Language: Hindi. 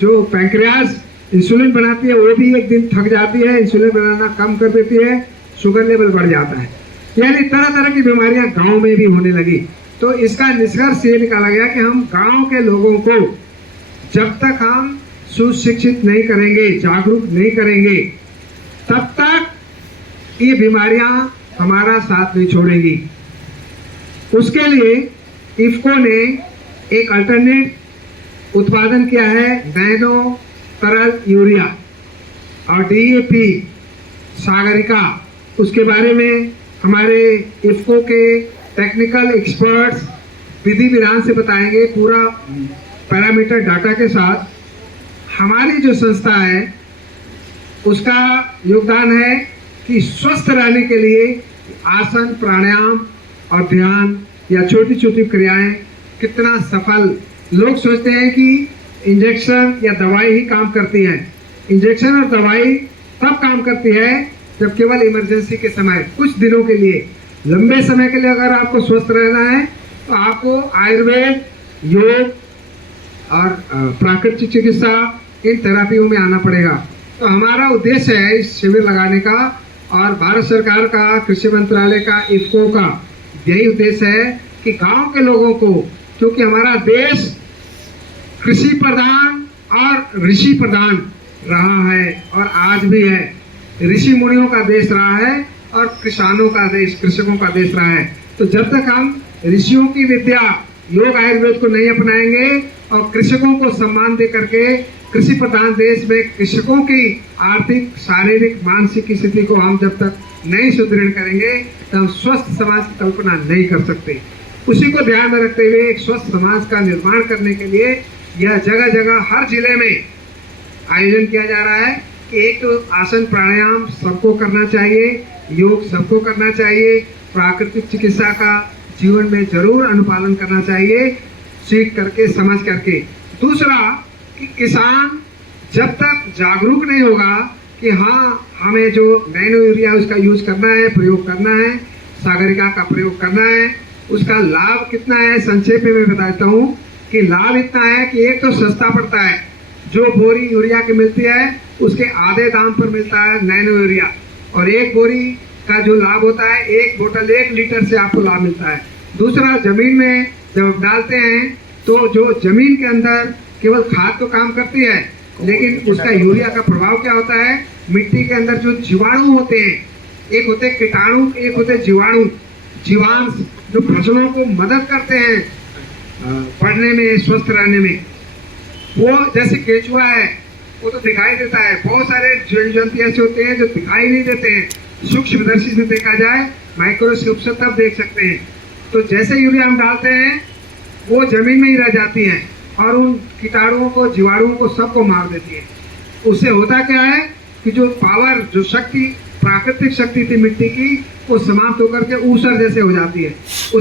जो पैंक्रियाज इंसुलिन बनाती है वो भी एक दिन थक जाती है, इंसुलिन बनाना कम कर देती है, शुगर लेवल बढ़ जाता है। यानी तरह तरह की बीमारियां गांव में भी होने लगी। तो इसका निष्कर्ष ये निकाला गया कि हम गांव के लोगों को जब तक हम सुशिक्षित नहीं करेंगे, जागरूक नहीं करेंगे, तब तक ये बीमारियां हमारा साथ नहीं छोड़ेंगी। उसके लिए इफ्को ने एक अल्टरनेट उत्पादन किया है, नैनो तरल यूरिया और डीएपी सागरिका। उसके बारे में हमारे इफ्को के टेक्निकल एक्सपर्ट्स विधि विधान से बताएंगे, पूरा पैरामीटर डाटा के साथ। हमारी जो संस्था है उसका योगदान है कि स्वस्थ रहने के लिए आसन, प्राणायाम और ध्यान या छोटी छोटी क्रियाएं कितना सफल। लोग सोचते हैं कि इंजेक्शन या दवाई ही काम करती है। इंजेक्शन और दवाई तब काम करती है जब केवल इमरजेंसी के समय, कुछ दिनों के लिए। लंबे समय के लिए अगर आपको स्वस्थ रहना है तो आपको आयुर्वेद, योग और प्राकृतिक चिकित्सा, इन थेरापियों में आना पड़ेगा। तो हमारा उद्देश्य है इस शिविर लगाने का, और भारत सरकार का, कृषि मंत्रालय का, इफ्को का यही उद्देश्य है कि गांव के लोगों को, क्योंकि हमारा देश कृषि प्रधान और ऋषि प्रधान रहा है और आज भी है। ऋषि मुनियों का देश रहा है और किसानों का देश, कृषकों का देश रहा है। तो जब तक हम ऋषियों की विद्या, योग, आयुर्वेद को नहीं अपनाएंगे और कृषकों को सम्मान दे करके, कृषि प्रधान देश में कृषकों की आर्थिक, शारीरिक, मानसिक स्थिति को हम जब तक नहीं सुदृढ़ करेंगे तो हम स्वस्थ समाज की कल्पना नहीं कर सकते। उसी को ध्यान में रखते हुए एक स्वस्थ समाज का निर्माण करने के लिए यह जगह जगह हर जिले में आयोजन किया जा रहा है कि एक तो आसन प्राणायाम सबको करना चाहिए, योग सबको करना चाहिए, प्राकृतिक चिकित्सा का जीवन में जरूर अनुपालन करना चाहिए, सीख करके, समझ करके। दूसरा कि किसान जब तक जागरूक नहीं होगा कि हाँ हमें जो नैनो यूरिया उसका यूज करना है, प्रयोग करना है, सागरिका का प्रयोग करना है, उसका लाभ कितना है संक्षेप में मैं बताता हूँ कि लाभ इतना है कि एक तो सस्ता पड़ता है, जो बोरी यूरिया की मिलती है उसके आधे दाम पर मिलता है नैनो यूरिया, और एक बोरी का जो लाभ होता है, एक बोतल 1 लीटर से आपको लाभ मिलता है। दूसरा, जमीन में जब आप डालते हैं तो जो जमीन के अंदर केवल खाद तो काम करती है, लेकिन उसका यूरिया का प्रभाव क्या होता है, मिट्टी के अंदर जो जीवाणु होते हैं, एक होते कीटाणु, एक होते जीवाणु, जीवांश, जो फसलों को मदद करते हैं बढ़ने में, स्वस्थ रहने में। वो जैसे केचुआ है वो तो दिखाई देता है, बहुत सारे जीव जंतु ऐसे होते हैं जो दिखाई नहीं देते हैं, सूक्ष्मदर्शी से देखा जाए, माइक्रोस्कोप से तब देख सकते हैं। तो जैसे यूरिया हम डालते हैं वो जमीन में ही रह जाती है और उन कीटाणुओं को, जीवाणुओं को, सबको मार देती है। उससे होता क्या है कि जो पावर, जो शक्ति, प्राकृतिक शक्ति थी मिट्टी की, वो समाप्त होकर के ऊसर जैसे हो जाती है।